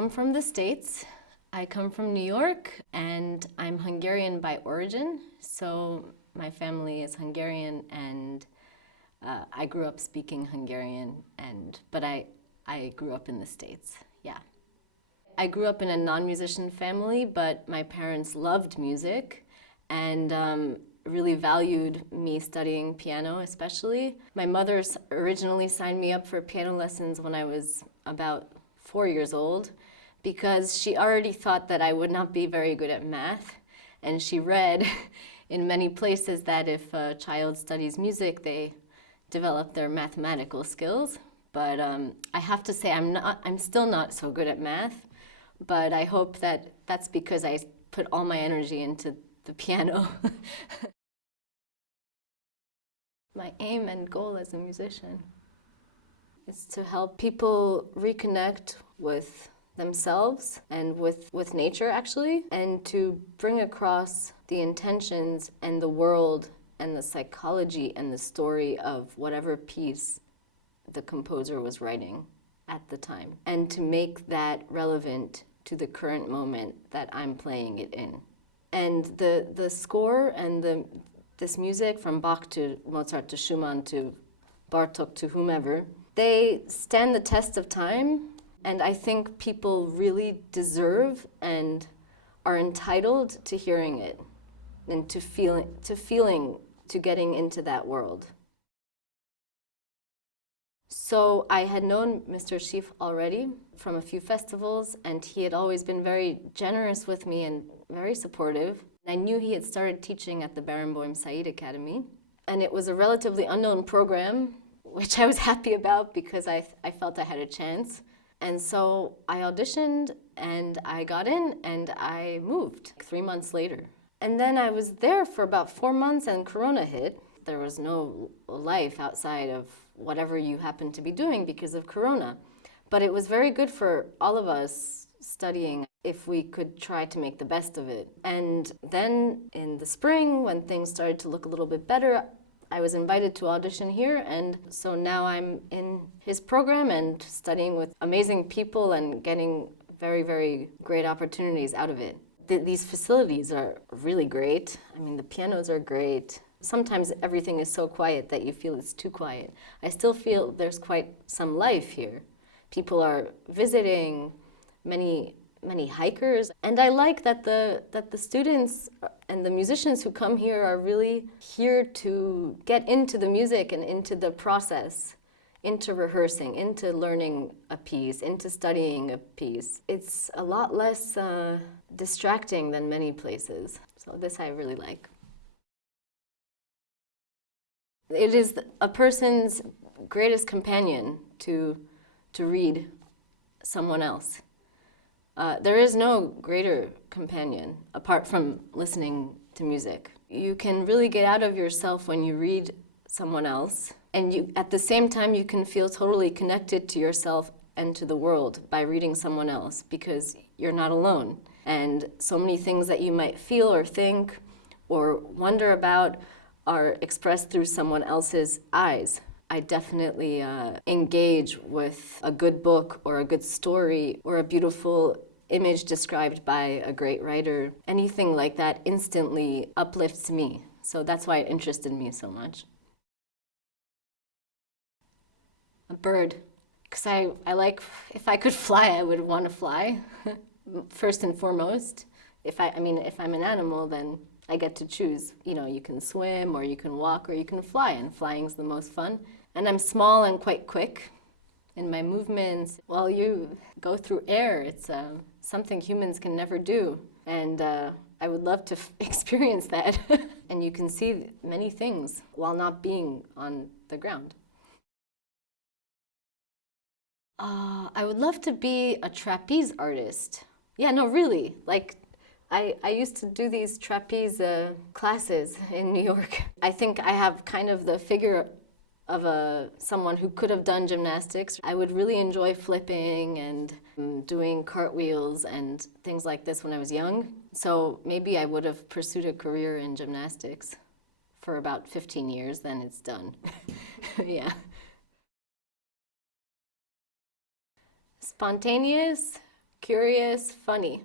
come from the States. I come from New York, and I'm Hungarian by origin. So my family is Hungarian, and I grew up speaking Hungarian, but I grew up in the States, yeah. I grew up in a non-musician family, but my parents loved music and really valued me studying piano especially. My mother originally signed me up for piano lessons when I was about 4 years old because she already thought that I would not be very good at math, and she read in many places that if a child studies music, they develop their mathematical skills. But I have to say I'm still not so good at math, but I hope that that's because I put all my energy into the piano. My aim and goal as a musician is to help people reconnect with themselves and with nature, actually, and to bring across the intentions and the world and the psychology and the story of whatever piece the composer was writing at the time, and to make that relevant to the current moment that I'm playing it in. And the score and this music, from Bach to Mozart to Schumann to Bartók to whomever, they stand the test of time, and I think people really deserve and are entitled to hearing it and to getting into that world. So I had known Mr. Schiff already from a few festivals, and he had always been very generous with me and very supportive. I knew he had started teaching at the Barenboim Said Academy, and it was a relatively unknown program, which I was happy about because I felt I had a chance. And so I auditioned, and I got in, and I moved 3 months later. And then I was there for about 4 months, and Corona hit. There was no life outside of whatever you happen to be doing because of Corona. But it was very good for all of us studying if we could try to make the best of it. And then in the spring, when things started to look a little bit better, I was invited to audition here, and so now I'm in his program and studying with amazing people and getting very, very great opportunities out of it. These facilities are really great. I mean, the pianos are great. Sometimes everything is so quiet that you feel it's too quiet. I still feel there's quite some life here. People are visiting, many hikers, and I like that the students and the musicians who come here are really here to get into the music and into the process, into rehearsing, into learning a piece, into studying a piece. It's a lot less distracting than many places, so this I really like. It is a person's greatest companion to read someone else. There is no greater companion apart from listening to music. You can really get out of yourself when you read someone else, and at the same time you can feel totally connected to yourself and to the world by reading someone else because you're not alone. And so many things that you might feel or think or wonder about are expressed through someone else's eyes. I definitely engage with a good book or a good story or a beautiful image described by a great writer. Anything like that instantly uplifts me. So that's why it interested me so much. A bird, because I like, if I could fly, I would want to fly, first and foremost. If I'm an animal, then I get to choose. You know, you can swim, or you can walk, or you can fly, and flying's the most fun. And I'm small and quite quick in my movements. While you go through air, it's something humans can never do. And I would love to experience that. And you can see many things while not being on the ground. I would love to be a trapeze artist. Yeah, no, really. Like, I used to do these trapeze classes in New York. I think I have kind of the figure of someone who could have done gymnastics. I would really enjoy flipping and doing cartwheels and things like this when I was young. So maybe I would have pursued a career in gymnastics for about 15 years, then it's done. Yeah. Spontaneous, Curious, funny.